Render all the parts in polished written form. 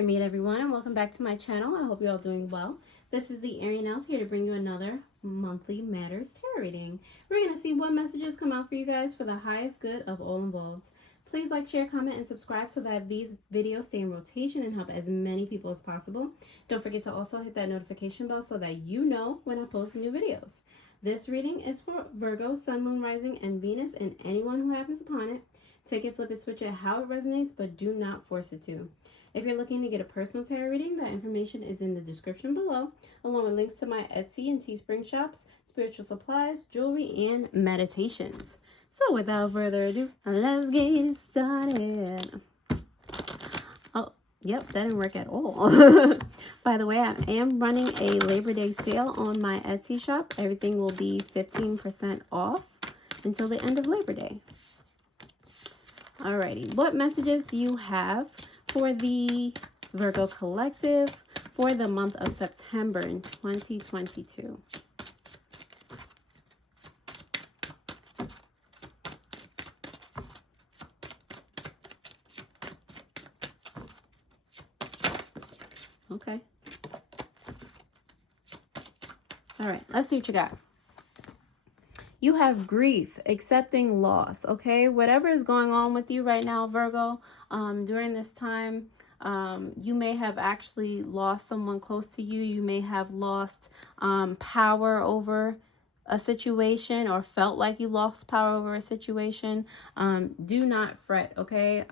Mermaid everyone, and welcome back to my channel. I hope you're all doing well. This is the Arian Elf here to bring you another monthly matters tarot reading. We're going to see what messages come out for you guys for the highest good of all involved. Please like, share, comment, and subscribe so that these videos stay in rotation and help as many people as possible. Don't forget to also hit that notification bell so that you know when I post new videos. This reading is for Virgo, Sun, Moon, Rising, and Venus, and anyone who happens upon it. Take it, flip it, switch it how it resonates, but do not force it to. If you're looking to get a personal tarot reading, that information is in the description below, along with links to my Etsy and Teespring shops, spiritual supplies, jewelry, and meditations. So without further ado, let's get started. Oh, yep, that didn't work at all. By the way, I am running a Labor Day sale on my Etsy shop. Everything will be 15% off until the end of Labor Day. Alrighty, what messages do you have for the Virgo collective for the month of September in 2022? Okay. All right, let's see what you got. You have grief, accepting loss, okay? Whatever is going on with you right now, Virgo, during this time, you may have actually lost someone close to you. You may have lost power over a situation or felt like you lost power over a situation. Do not fret, okay?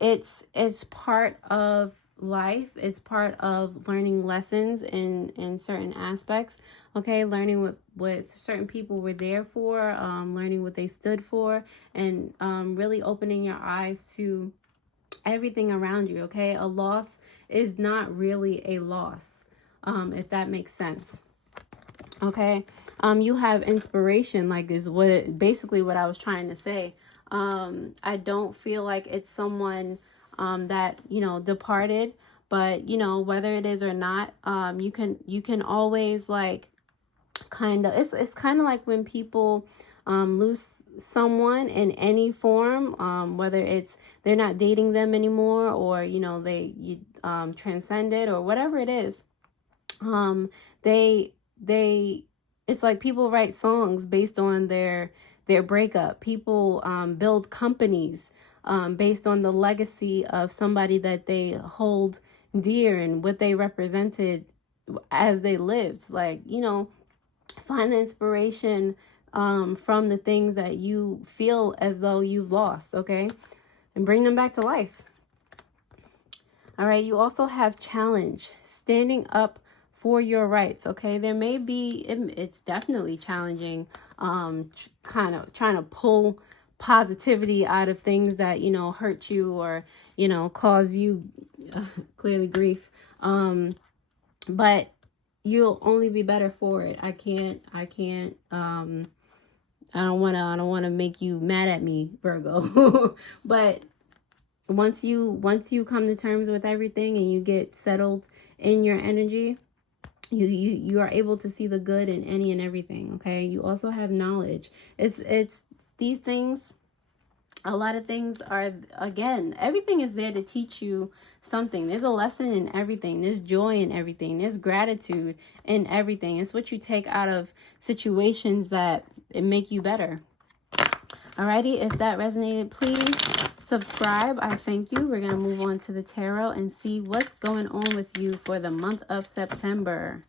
It's part of life. It's part of learning lessons in certain aspects, okay? Learning what certain people were there for, learning what they stood for, and really opening your eyes to everything around you, okay? A loss is not really a loss, if that makes sense, okay? You have inspiration, like is basically what I was trying to say. I don't feel like it's someone that, you know, departed, but, you know, whether it is or not, you can always, like, kind of, it's kind of like when people lose someone in any form, whether it's they're not dating them anymore, or, you know, you transcended, or whatever it is. It's like people write songs based on their breakup. People build companies based on the legacy of somebody that they hold dear and what they represented as they lived. Like, you know, find the inspiration from the things that you feel as though you've lost, okay? And bring them back to life. All right, you also have challenge, standing up for your rights, okay? There may be, it's definitely challenging, kind of trying to pull positivity out of things that, you know, hurt you or, you know, cause you clearly grief. But you'll only be better for it. I don't want to make you mad at me, Virgo. But once you come to terms with everything and you get settled in your energy, you are able to see the good in any and everything, okay? You also have knowledge. It's these things, a lot of things are, again, everything is there to teach you something. There's a lesson in everything. There's joy in everything. There's gratitude in everything. It's what you take out of situations that make you better. Alrighty, if that resonated, please subscribe. I thank you. We're going to move on to the tarot and see what's going on with you for the month of September.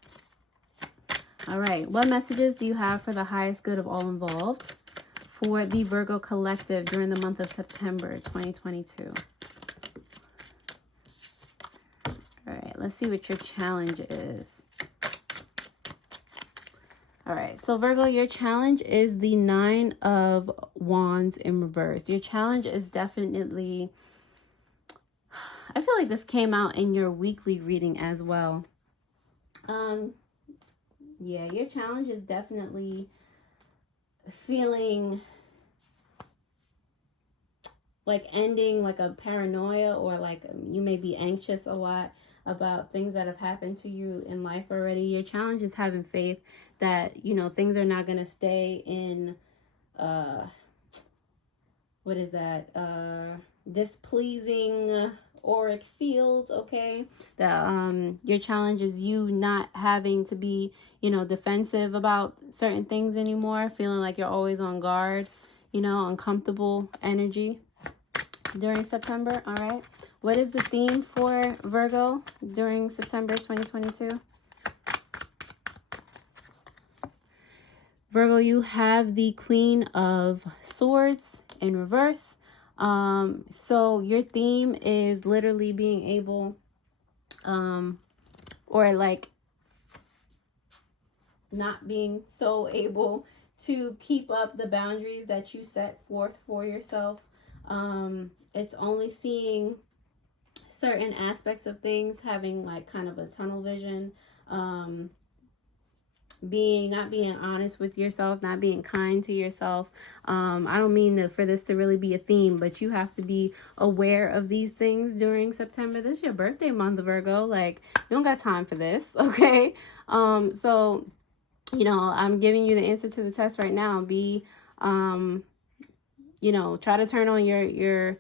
All right, what messages do you have for the highest good of all involved for the Virgo collective during the month of September 2022? All right, let's see what your challenge is. All right, so Virgo, your challenge is the 9 of Wands in reverse. Your challenge is definitely, I feel like this came out in your weekly reading as well. Yeah, your challenge is definitely feeling like ending like a paranoia, or like you may be anxious a lot about things that have happened to you in life already. Your challenge is having faith that, you know, things are not going to stay in what is that, displeasing auric field, okay? Your challenge is you not having to be, you know, defensive about certain things anymore, feeling like you're always on guard, you know, uncomfortable energy during September. All right. What is the theme for Virgo during September 2022? Virgo, you have the Queen of Swords in reverse. So your theme is literally being able, or like not being so able to keep up the boundaries that you set forth for yourself. It's only seeing certain aspects of things, having like kind of a tunnel vision, not being honest with yourself, not being kind to yourself. I don't mean for this to really be a theme, but you have to be aware of these things during September. This is your birthday month, Virgo. Like, you don't got time for this, okay? So, you know, I'm giving you the answer to the test right now. Be, you know, try to turn on your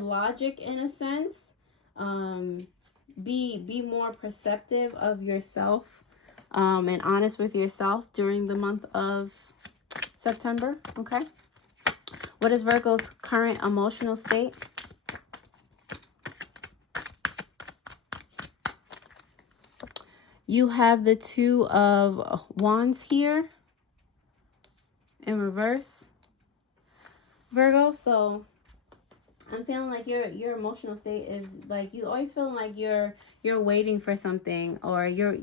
logic in a sense. Be more perceptive of yourself, and honest with yourself during the month of September. Okay. What is Virgo's current emotional state? You have the Two of Wands here in reverse, Virgo. So I'm feeling like your emotional state is like, you always feeling like you're waiting for something, or you're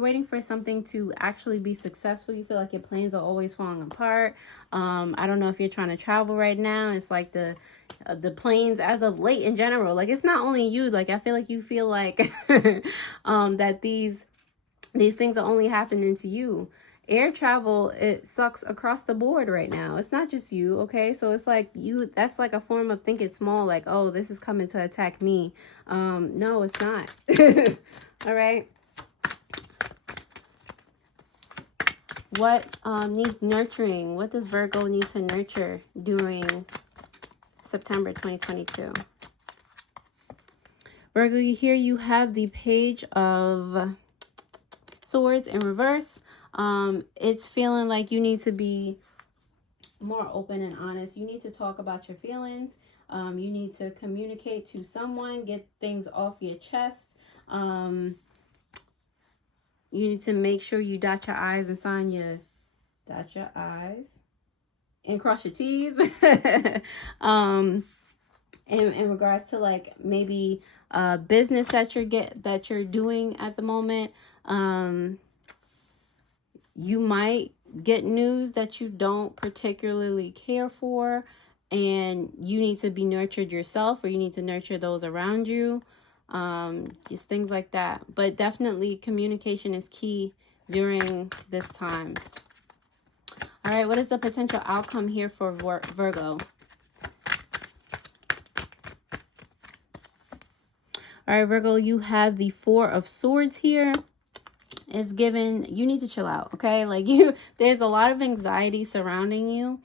waiting for something to actually be successful. You feel like your plans are always falling apart. I don't know if you're trying to travel right now. It's like the planes as of late in general. Like, it's not only you. Like, I feel like you feel like that these things are only happening to you. Air travel, it sucks across the board right now. It's not just you, okay? So it's like that's like a form of thinking small, like, oh, this is coming to attack me. No, it's not. All right. What needs nurturing? What does Virgo need to nurture during September 2022? Virgo, here you have the Page of Swords in reverse. It's feeling like you need to be more open and honest. You need to talk about your feelings. You need to communicate to someone, get things off your chest. You need to make sure you dot your I's and cross your T's. In regards to like maybe business that you're doing at the moment. You might get news that you don't particularly care for, and you need to be nurtured yourself, or you need to nurture those around you. Just things like that. But definitely communication is key during this time. All right, what is the potential outcome here for Virgo? All right, Virgo, you have the Four of Swords here. It's given, you need to chill out, okay? Like, there's a lot of anxiety surrounding you.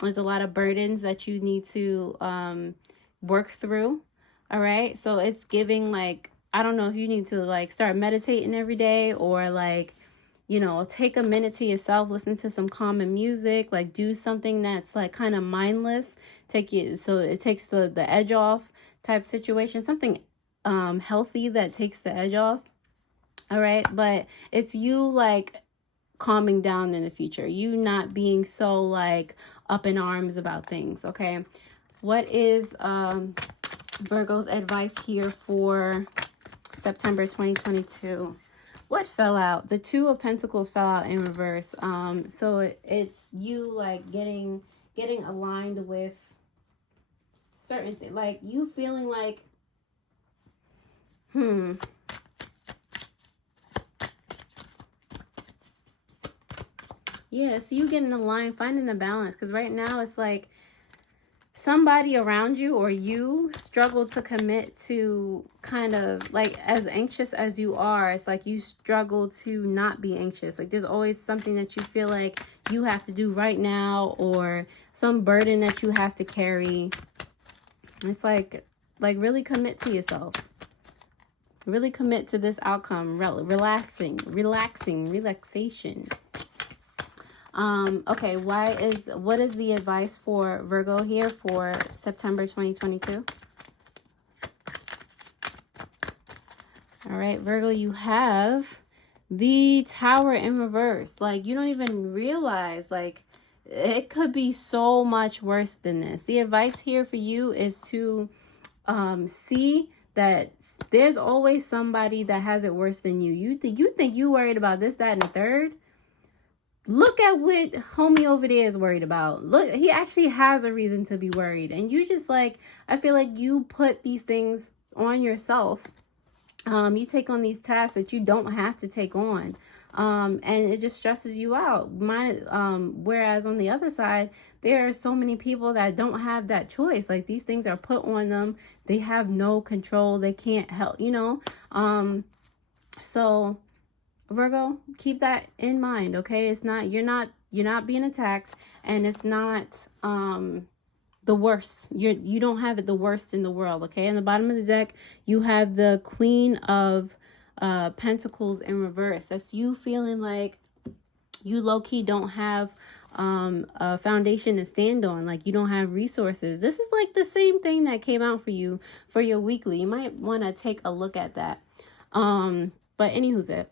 There's a lot of burdens that you need to work through. All right, so it's giving, like, I don't know if you need to like start meditating every day, or like, you know, take a minute to yourself, listen to some calming music, like do something that's like kind of mindless, so it takes the edge off type situation, something healthy that takes the edge off. All right, but it's you like calming down in the future, you not being so like up in arms about things. Okay, what is Virgo's advice here for September 2022? What fell out? The Two of Pentacles fell out in reverse. So it's you like getting aligned with certain things, like you feeling like yeah, so you getting aligned, finding a balance, because right now it's like somebody around you or you struggle to commit to, kind of like, as anxious as you are, it's like you struggle to not be anxious. Like there's always something that you feel like you have to do right now, or some burden that you have to carry. It's like really commit to yourself. Really commit to this outcome. Relaxation. Okay, what is the advice for Virgo here for September 2022? All right, Virgo, you have the Tower in reverse. Like, you don't even realize, like, it could be so much worse than this. The advice here for you is to see that there's always somebody that has it worse than you. You think you worried about this, that, and the third? Look at what homie over there is worried about. Look, he actually has a reason to be worried. And you just like, I feel like you put these things on yourself. You take on these tasks that you don't have to take on. And it just stresses you out. Whereas on the other side, there are so many people that don't have that choice. Like, these things are put on them. They have no control. They can't help, you know. So Virgo, keep that in mind, okay? It's not, you're not being attacked, and it's not the worst. You don't have it the worst in the world, okay? In the bottom of the deck, you have the Queen of Pentacles in reverse. That's you feeling like you low-key don't have a foundation to stand on, like you don't have resources. This is like the same thing that came out for you for your weekly. You might want to take a look at that. But anywho's it.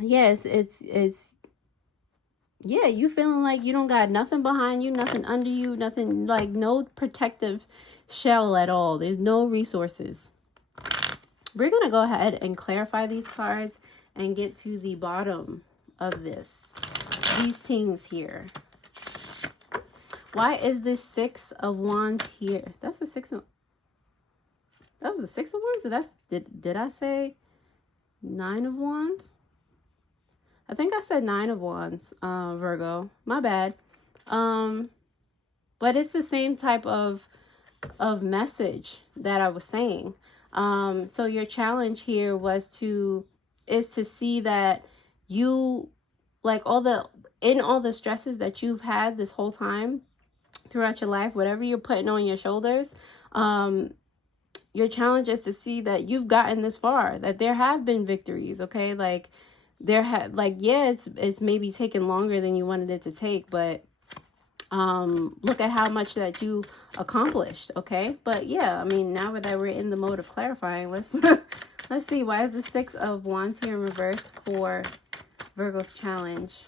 Yes, it's yeah, you feeling like you don't got nothing behind you, nothing under you, nothing, like no protective shell at all. There's no resources. We're going to go ahead and clarify these cards and get to the bottom of this. These things here. Why is this Six of Wands here? That's a Six of... That was a Six of Wands? Did I say Nine of Wands? I think I said Nine of Wands, Virgo. My bad. But it's the same type of message that I was saying. So your challenge here is to see that you, like, all the stresses that you've had this whole time throughout your life, whatever you're putting on your shoulders, your challenge is to see that you've gotten this far, that there have been victories, okay? Like, yeah, it's maybe taken longer than you wanted it to take, but look at how much that you accomplished, okay? But yeah, I mean, now that we're in the mode of clarifying, let's see, why is the Six of Wands here in reverse for Virgo's challenge?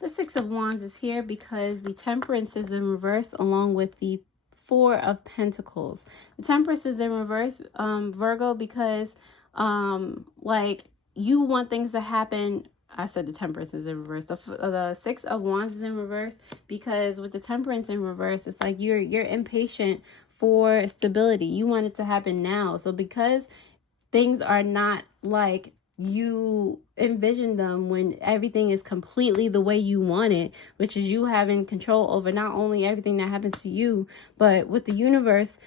The Six of Wands is here because the Temperance is in reverse along with the Four of Pentacles. The Temperance is in reverse, Virgo, because like, you want things to happen. I said the Temperance is in reverse. The Six of Wands is in reverse because with the Temperance in reverse, it's like you're impatient for stability. You want it to happen now. So because things are not like you envision them, when everything is completely the way you want it, which is you having control over not only everything that happens to you, but what the universe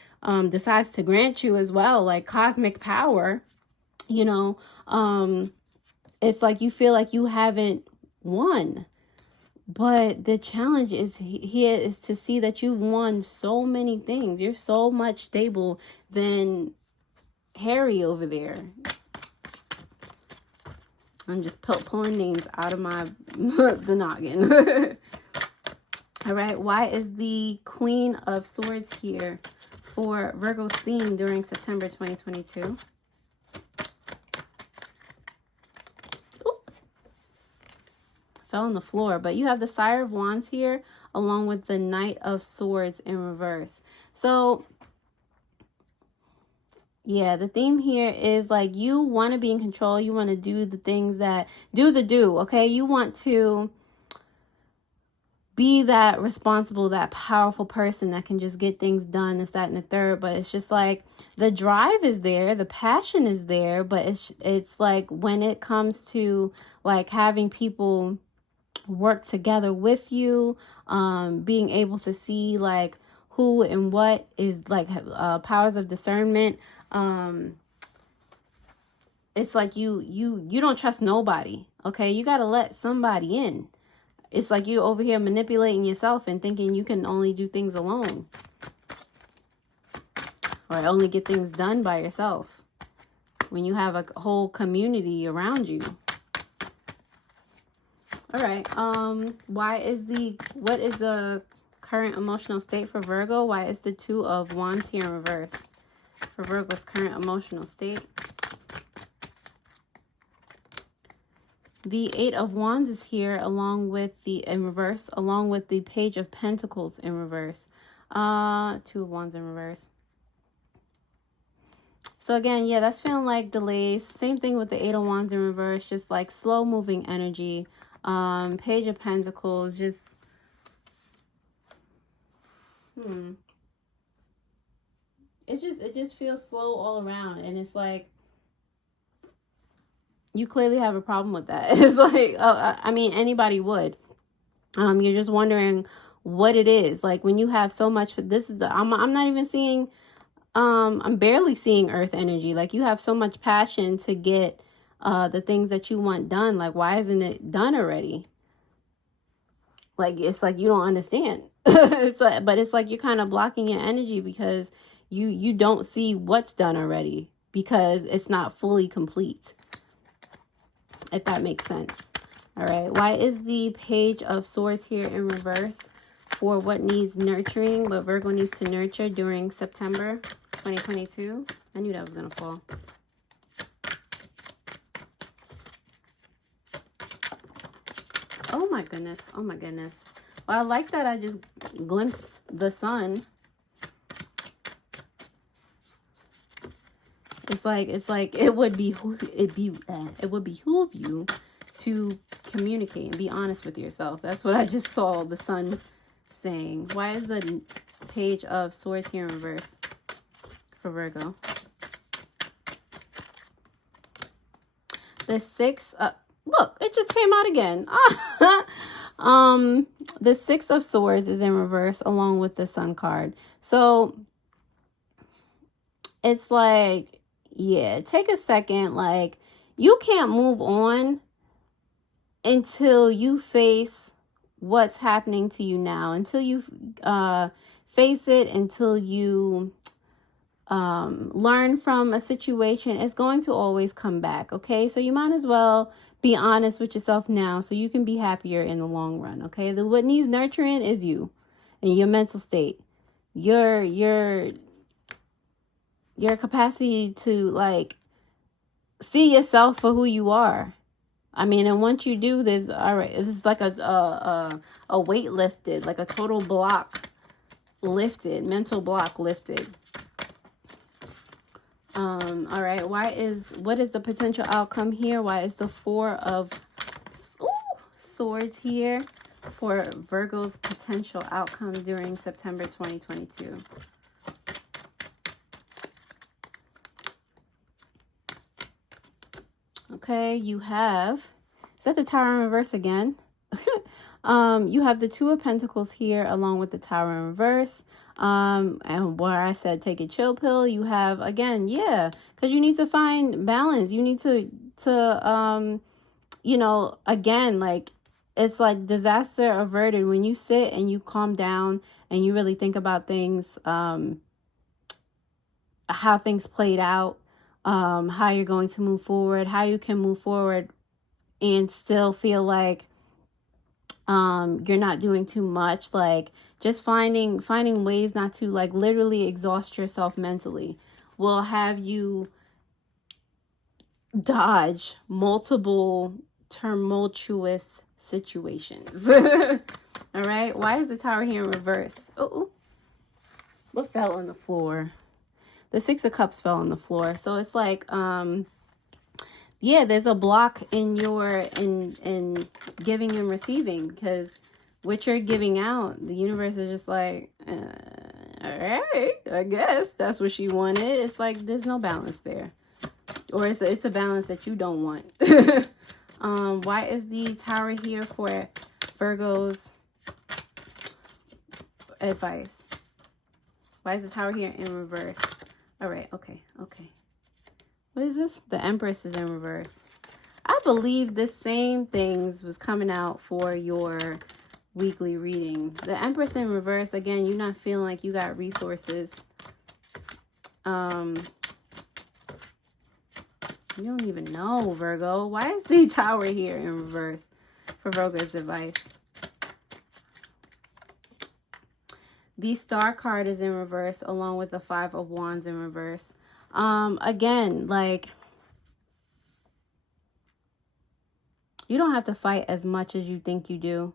decides to grant you as well, like cosmic power, you know, it's like you feel like you haven't won. But the challenge is here is to see that you've won so many things. You're so much stable than Harry over there. I'm just pulling names out of my the noggin. All right, why is the Queen of Swords here for Virgo's theme during September 2022? Fell on the floor, but you have the Sire of Wands here along with the Knight of Swords in reverse. So yeah, the theme here is like you want to be in control. You want to do the things that do, okay? You want to be that responsible, that powerful person that can just get things done, this, that, and the third. But it's just like the drive is there, the passion is there, but it's like when it comes to like having people work together with you, being able to see like who and what is like powers of discernment, it's like you don't trust nobody. Okay, you got to let somebody in. It's like you over here manipulating yourself and thinking you can only do things alone, or only get things done by yourself when you have a whole community around you. All right. What is the current emotional state for Virgo? Why is the Two of Wands here in reverse for Virgo's current emotional state? The Eight of Wands is here along with in reverse, along with the Page of Pentacles in reverse. Two of Wands in reverse. So again, yeah, that's feeling like delays. Same thing with the Eight of Wands in reverse, just like slow moving energy. Page of Pentacles, just it just feels slow all around, and it's like you clearly have a problem with that. It's like, I mean, anybody would. You're just wondering what it is. Like when you have so much, this is I'm not even seeing, I'm barely seeing earth energy. Like you have so much passion to get the things that you want done. Like, why isn't it done already? Like, it's like you don't understand. It's like, but it's like you're kind of blocking your energy because you don't see what's done already because it's not fully complete. If that makes sense. All right. Why is the Page of Swords here in reverse for what needs nurturing, what Virgo needs to nurture during September 2022? I knew that was going to fall. Oh my goodness. Oh my goodness. Well, I like that I just glimpsed the sun. It's like it would behoove you to communicate and be honest with yourself. That's what I just saw the sun saying. Why is the Page of Swords here in reverse for Virgo? The Six of, look, it just came out again. The Six of Swords is in reverse along with the Sun card. So it's like, yeah, take a second. Like, you can't move on until you face what's happening to you now, until you face it, until you learn from a situation. It's going to always come back. Okay, so you might as well be honest with yourself now so you can be happier in the long run. Okay, what needs nurturing is you and your mental state, your capacity to like see yourself for who you are. I mean, and once you do this, all right, this is like a weight lifted, like a total block lifted, mental block lifted. All right, what is the potential outcome here? Why is the Four of Swords here for Virgo's potential outcome during September 2022? Okay, you have, is that the Tower in reverse again? You have the Two of Pentacles here along with the Tower in reverse. And where I said take a chill pill, you have again, yeah, because you need to find balance. You need to you know, again, like it's like disaster averted when you sit and you calm down and you really think about things, how things played out, how you're going to move forward, how you can move forward and still feel like you're not doing too much. Like just finding ways not to like literally exhaust yourself mentally will have you dodge multiple tumultuous situations. All right, why is the Tower here in reverse? Oh, what fell on the floor? The Six of Cups fell on the floor. So it's like yeah, there's a block in in giving and receiving, because what you're giving out, the universe is just like, all right, I guess that's what she wanted. It's like there's no balance there, or it's a balance that you don't want. Why is the Tower here for Virgo's advice? Why is the Tower here in reverse? All right, okay. What is this? The Empress is in reverse. I believe the same things was coming out for your weekly reading. The Empress in reverse, again, you're not feeling like you got resources. You don't even know, Virgo. Why is the Tower here in reverse for Virgo's advice? The Star card is in reverse along with the Five of Wands in reverse. Again, like, you don't have to fight as much as you think you do.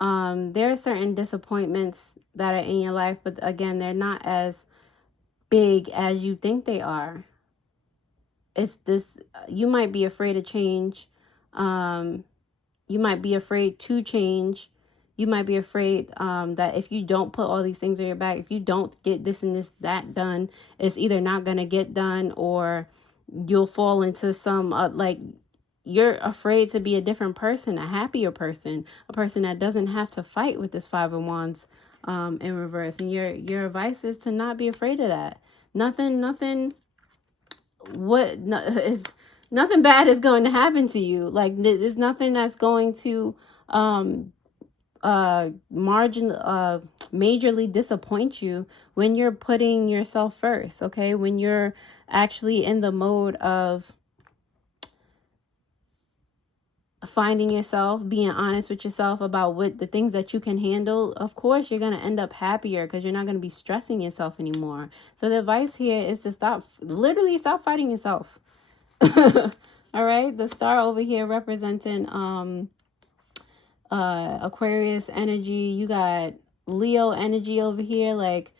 There are certain disappointments that are in your life, but again, they're not as big as you think they are. It's this, you might be afraid of change. You might be afraid to change. You might be afraid that if you don't put all these things on your back, if you don't get this and this, that done, it's either not going to get done or you'll fall into some, like, you're afraid to be a different person, a happier person, a person that doesn't have to fight with this Five of Wands in reverse. And your advice is to not be afraid of that. Nothing bad is going to happen to you. Like, there's nothing that's going to majorly disappoint you when you're putting yourself first, okay? When you're actually in the mode of finding yourself, being honest with yourself about what the things that you can handle, of course you're going to end up happier because you're not going to be stressing yourself anymore. So the advice here is to literally stop fighting yourself. All right, the Star over here representing Aquarius energy. You got Leo energy over here, like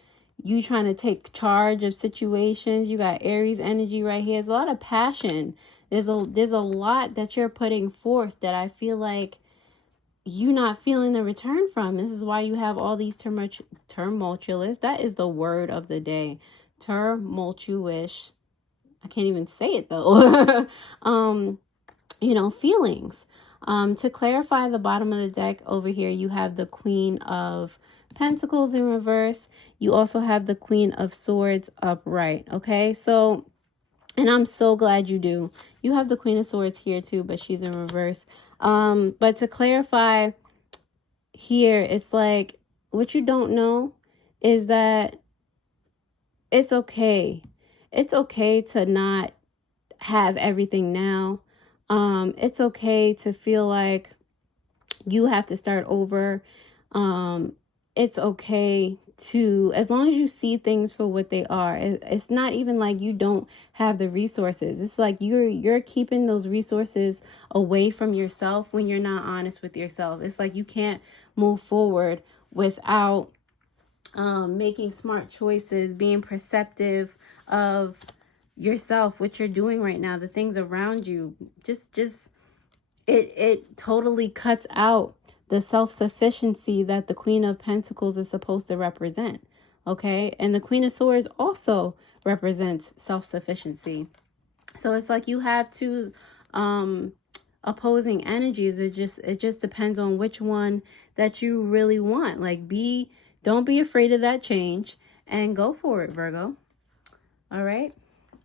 you trying to take charge of situations. You got Aries energy right here. There's a lot of passion. There's a lot that you're putting forth that I feel like you're not feeling the return from. This is why you have all these tumultuous. That is the word of the day. Tumultuous. I can't even say it though. Feelings. To clarify the bottom of the deck over here, you have the Queen of Pentacles in reverse. You also have the Queen of Swords upright. Okay, so, and I'm so glad you do. You have the Queen of Swords here too, but she's in reverse. But to clarify here, it's like, what you don't know is that it's okay. It's okay to not have everything now. It's okay to feel like you have to start over. It's okay to, as long as you see things for what they are. It's not even like you don't have the resources. It's like you're keeping those resources away from yourself when you're not honest with yourself. It's like you can't move forward without making smart choices, being perceptive of yourself, what you're doing right now, the things around you. It totally cuts out the self-sufficiency that the Queen of Pentacles is supposed to represent. Okay, and the Queen of Swords also represents self-sufficiency. So it's like you have two opposing energies. It just depends on which one that you really want. Like, don't be afraid of that change and go for it, Virgo. All right.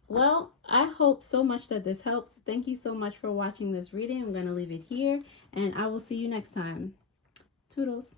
Well, I hope so much that this helps. Thank you so much for watching this reading. I'm going to leave it here, and I will see you next time. Toodles.